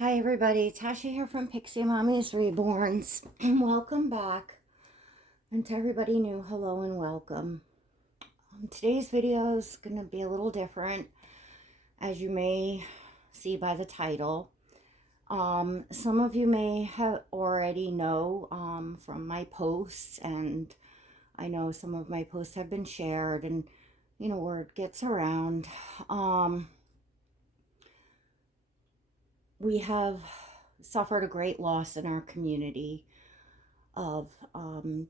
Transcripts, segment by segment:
Hi everybody, Tasha here from Pixie Mommy's Reborns. Welcome back. And to everybody new, hello and welcome. Today's video is going to be a little different, as you may see by the title. Some of you may have already know from my posts, and I know some of my posts have been shared, and word gets around. We have suffered a great loss in our community of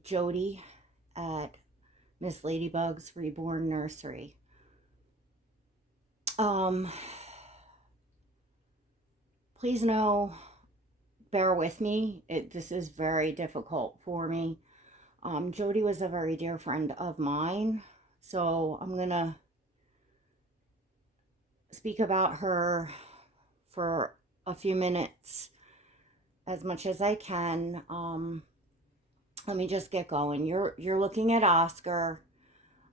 Jody at Miss Ladybug's Reborn Nursery. Please know, bear with me. This is very difficult for me. Jody was a very dear friend of mine, so I'm gonna speak about her for a few minutes as much as I can. Let me just get going. You're looking at Oscar.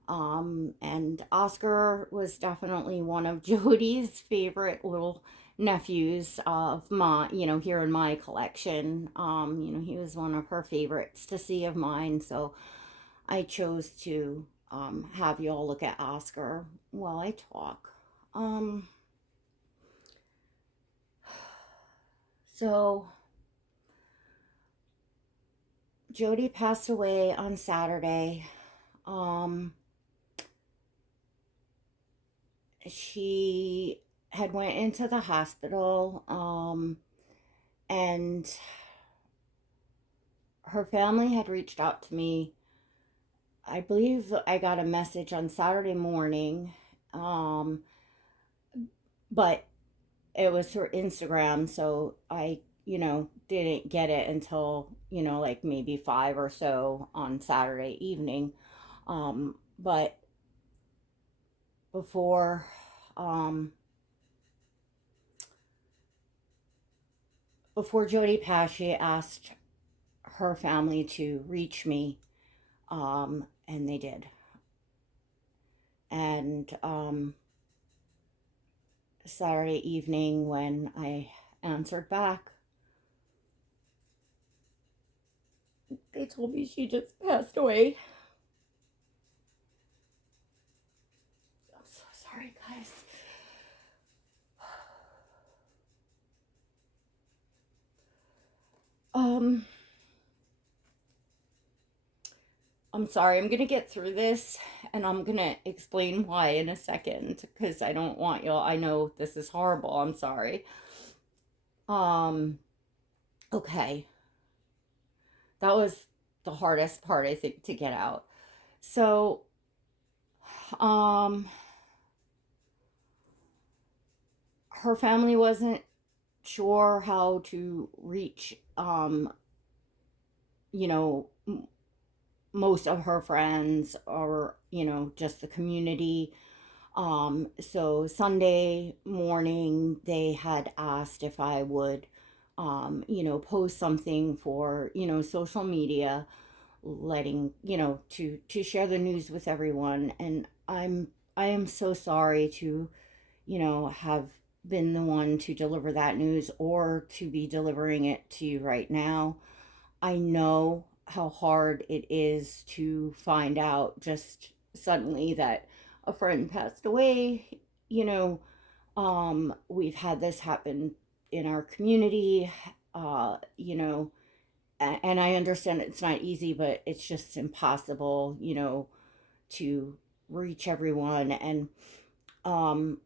And Oscar was definitely one of Jody's favorite little nephews of my, here in my collection. He was one of her favorites to see of mine. So I chose to have you all look at Oscar while I talk. So Jody passed away on Saturday. She had went into the hospital, and her family had reached out to me. I believe I got a message on Saturday morning, but it was through Instagram, so I didn't get it until like maybe 5 or so on Saturday evening. But before um before Jody passed, she asked her family to reach me, and they did. And Saturday evening, when I answered back, they told me she just passed away. I'm so sorry, guys. I'm sorry. I'm gonna get through this, and I'm gonna explain why in a second, because I don't want y'all. I know this is horrible. I'm sorry. Um, okay. That was the hardest part, I think, to get out. So, um, her family wasn't sure how to reach, you know, most of her friends, or, just the community. So Sunday morning, they had asked if I would, post something for, social media, letting, to share the news with everyone. And I am so sorry to, have been the one to deliver that news, or to be delivering it to you right now. I know how hard it is to find out just suddenly that a friend passed away. We've had this happen in our community, and I understand it's not easy, but it's just impossible, to reach everyone. And um,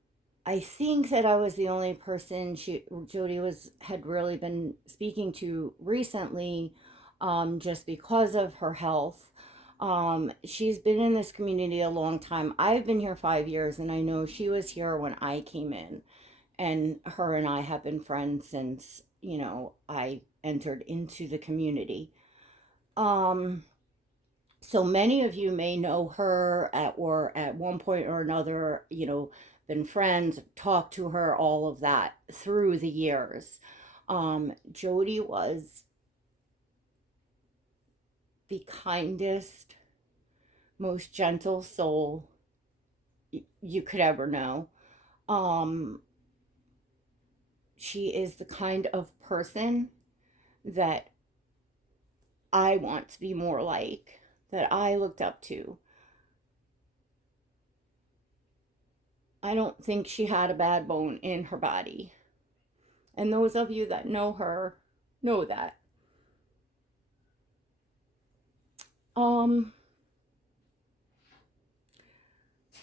I think that I was the only person Jody had really been speaking to recently, just because of her health. She's been in this community a long time. I've been here 5 years, and I know she was here when I came in. And her and I have been friends since, I entered into the community. Um, so many of you may know her at one point or another, been friends, talked to her, all of that through the years. Jody was the kindest, most gentle soul you could ever know. Um, she is the kind of person that I want to be more like, that I looked up to. I don't think she had a bad bone in her body. And those of you that know her know that. Um,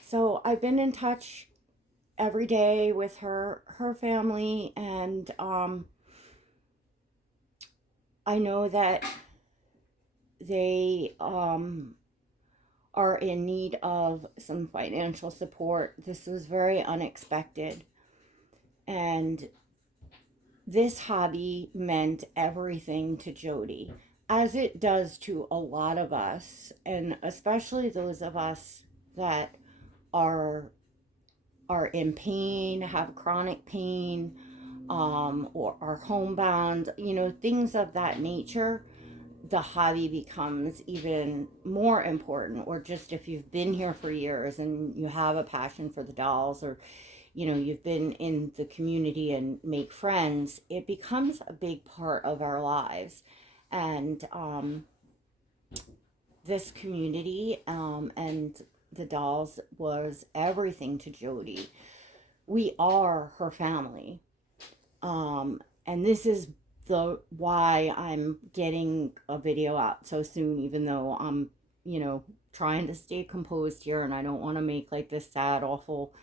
so I've been in touch every day with her family, and I know that they are in need of some financial support. This was very unexpected, and this hobby meant everything to Jody, as it does to a lot of us, and especially those of us that are are in pain, have chronic pain, or are homebound, things of that nature. The hobby becomes even more important. Or just if you've been here for years and you have a passion for the dolls, or you've been in the community and make friends, it becomes a big part of our lives. And this community, and the dolls was everything to Jody. We are her family. And this is the why I'm getting a video out so soon, even though I'm, trying to stay composed here, and I don't want to make like this sad, awful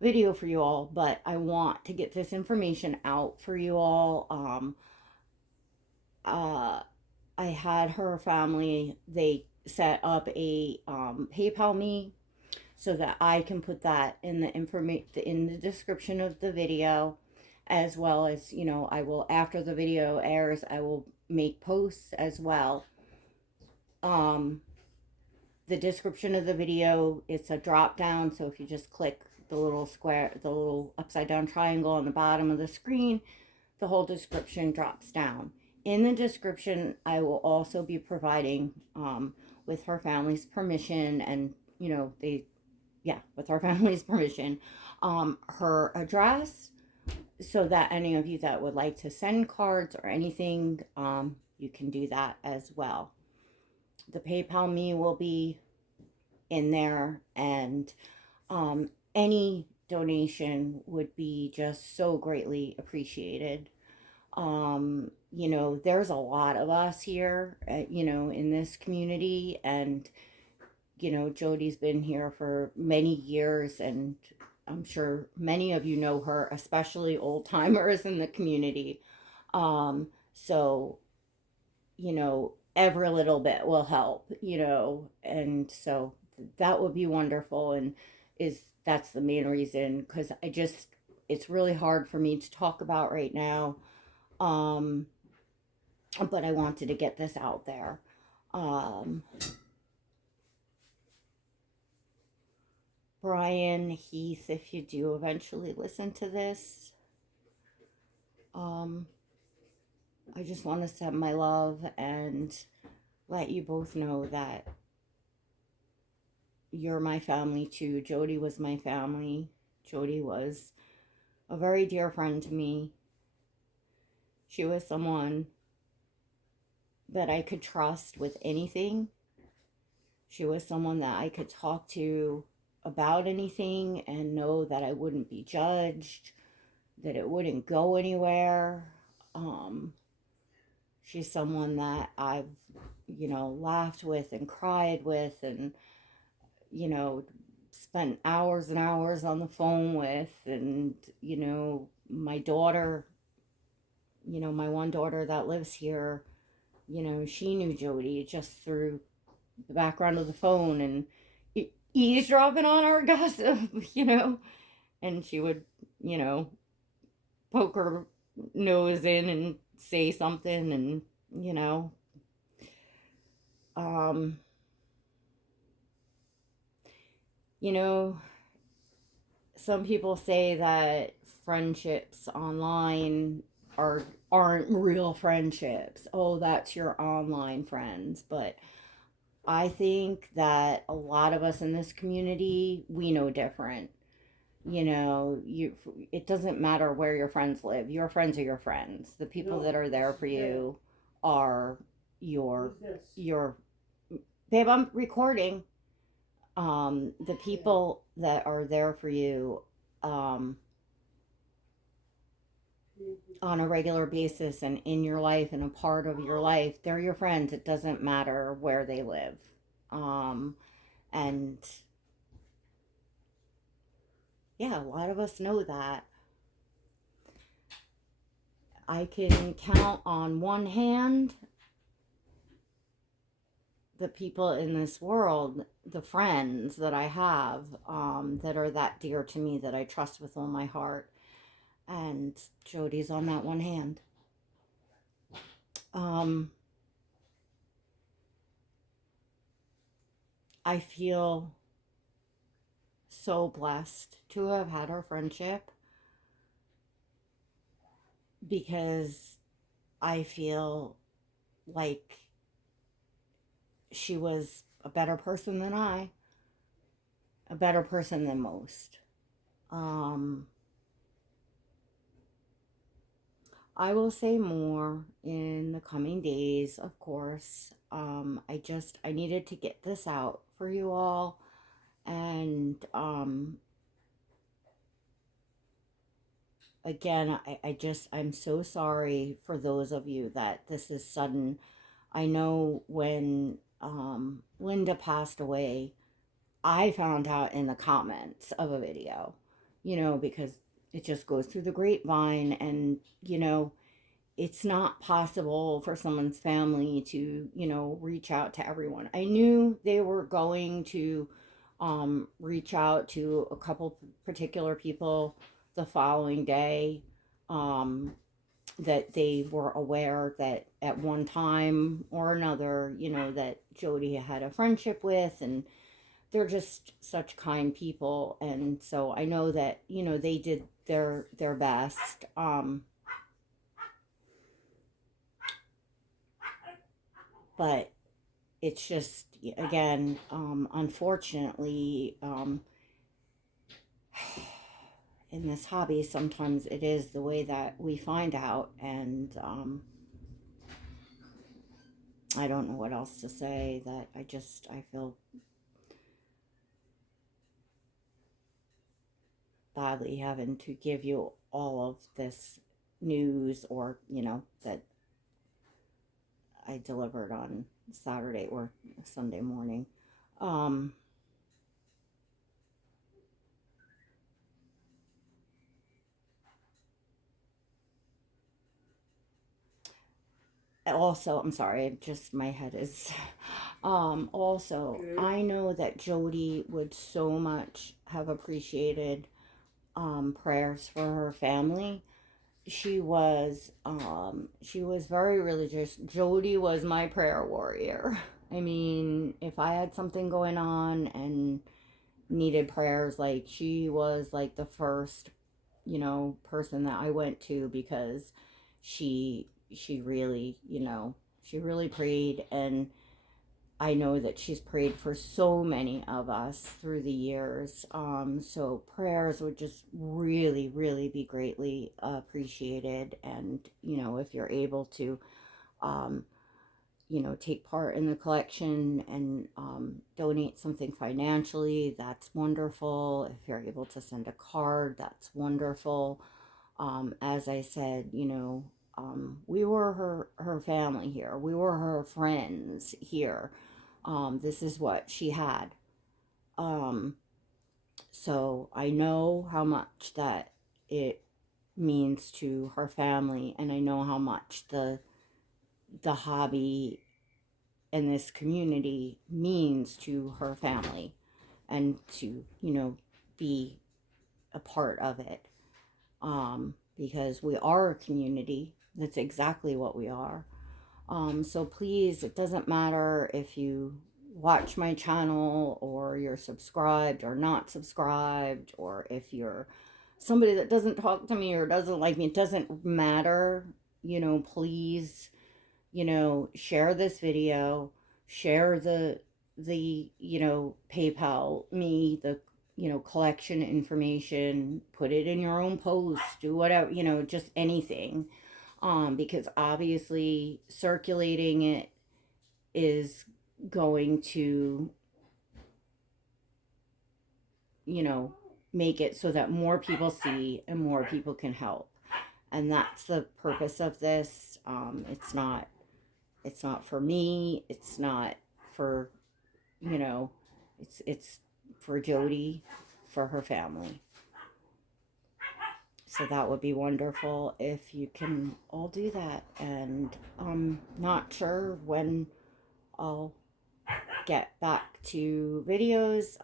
video for you all, but I want to get this information out for you all. Uh, I had her family, they set up a PayPal me, so that I can put that in the in the description of the video, as well as, I will, after the video airs, I will make posts as well. The description of the video, it's a drop down, so if you just click the little square, the little upside down triangle on the bottom of the screen, the whole description drops down. In the description, I will also be providing, with her family's permission, and with her family's permission, her address, so that any of you that would like to send cards or anything, you can do that as well. The PayPal me will be in there, and any donation would be just so greatly appreciated. There's a lot of us here, in this community, and Jody's been here for many years, and I'm sure many of you know her, especially old timers in the community. So, every little bit will help, and so that would be wonderful. And that's the main reason, because it's really hard for me to talk about right now. But I wanted to get this out there. Brian Heath, if you do eventually listen to this, I just want to send my love and let you both know that you're my family too. Jody was my family. Jody was a very dear friend to me. She was someone that I could trust with anything. She was someone that I could talk to about anything and know that I wouldn't be judged, that it wouldn't go anywhere. She's someone that I've, laughed with and cried with, and, spent hours and hours on the phone with. And, my daughter, my one daughter that lives here, she knew Jody just through the background of the phone, and eavesdropping on our gossip, and she would, poke her nose in and say something, and, um, some people say that friendships online aren't real friendships. Oh, that's your online friends. But I think that a lot of us in this community, we know different. it doesn't matter where your friends live. Your friends are your friends. The people that are there for you are your babe, I'm recording. The people that are there for you um on a regular basis and in your life and a part of your life, they're your friends. It doesn't matter where they live. Um and yeah, a lot of us know that. I can count on one hand the people in this world, the friends that I have, that are that dear to me, that I trust with all my heart. And Jody's on that one hand. Um, I feel so blessed to have had our friendship, because I feel like she was a better person than I, a better person than most. Um, I will say more in the coming days, of course. I needed to get this out for you all. And again, I'm so sorry for those of you that this is sudden. I know when Linda passed away, I found out in the comments of a video, because it just goes through the grapevine, and, it's not possible for someone's family to, reach out to everyone. I knew they were going to reach out to a couple particular people the following day, um, that they were aware that at one time or another, that Jody had a friendship with, and they're just such kind people. And so I know that, they did their best. But it's just, again, unfortunately, in this hobby, sometimes it is the way that we find out. And I don't know what else to say. That I feel badly having to give you all of this news, or, that I delivered on Saturday or Sunday morning. Um, Also, I'm sorry, just my head is. Also, I know that Jody would so much have appreciated prayers for her family. She was very religious. Jody was my prayer warrior. I mean, if I had something going on and needed prayers, like, she was like the first, person that I went to, because she really, she really prayed. And I know that she's prayed for so many of us through the years. So prayers would just really, really be greatly appreciated. And, if you're able to, um, take part in the collection and donate something financially, that's wonderful. If you're able to send a card, that's wonderful. As I said, we were her family here. We were her friends here. This is what she had. Um, so I know how much that it means to her family, and I know how much the hobby and this community means to her family, and to, be a part of it. Because we are a community. That's exactly what we are. So please, it doesn't matter if you watch my channel, or you're subscribed or not subscribed, or if you're somebody that doesn't talk to me or doesn't like me. It doesn't matter. Please, share this video, share the PayPal me, the collection information, put it in your own post, do whatever, just anything. Because obviously circulating it is going to, you know, make it so that more people see and more people can help. And that's the purpose of this. It's not for me. It's not for, you know, it's for Jody, for her family. So that would be wonderful if you can all do that. And I'm not sure when I'll get back to videos.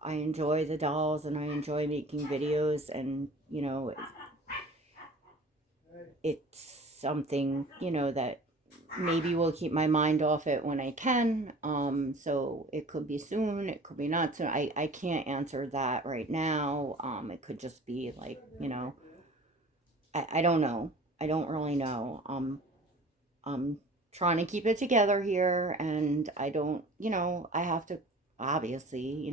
I enjoy the dolls and I enjoy making videos, and it's something that maybe will keep my mind off it when I can. So it could be soon, it could be not soon. I can't answer that right now. It could just be like, I don't know. I don't really know. I'm trying to keep it together here, and I don't, I have to, obviously,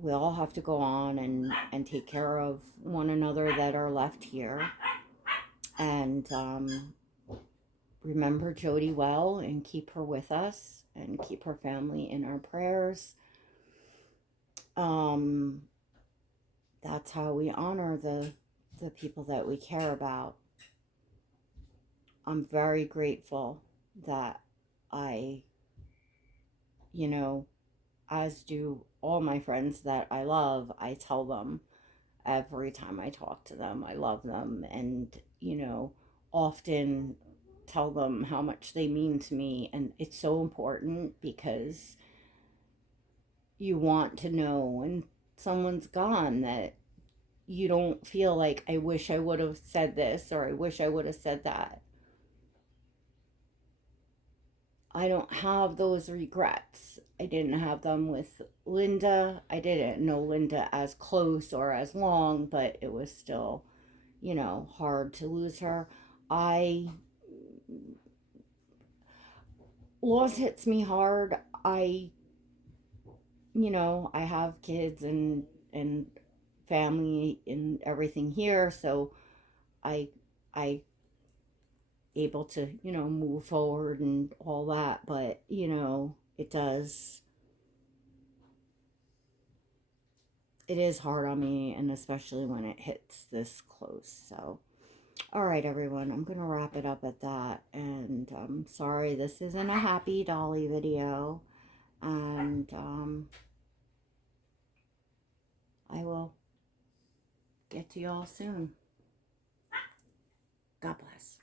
we all have to go on and take care of one another that are left here. And remember Jody well and keep her with us and keep her family in our prayers. Um, that's how we honor the people that we care about. I'm very grateful that I, as do all my friends that I love, I tell them every time I talk to them, I love them, and, often tell them how much they mean to me. And it's so important because you want to know when someone's gone that you don't feel like, I wish I would have said this or I wish I would have said that. I don't have those regrets. I didn't have them with Linda. I didn't know Linda as close or as long, but it was still, hard to lose her. I Loss hits me hard. I have kids and family and everything here, so I I able to, move forward and all that, but it is hard on me, and especially when it hits this close. So all right, everyone, I'm gonna wrap it up at that. And I'm sorry this isn't a happy dolly video, and I will get to y'all soon. God bless.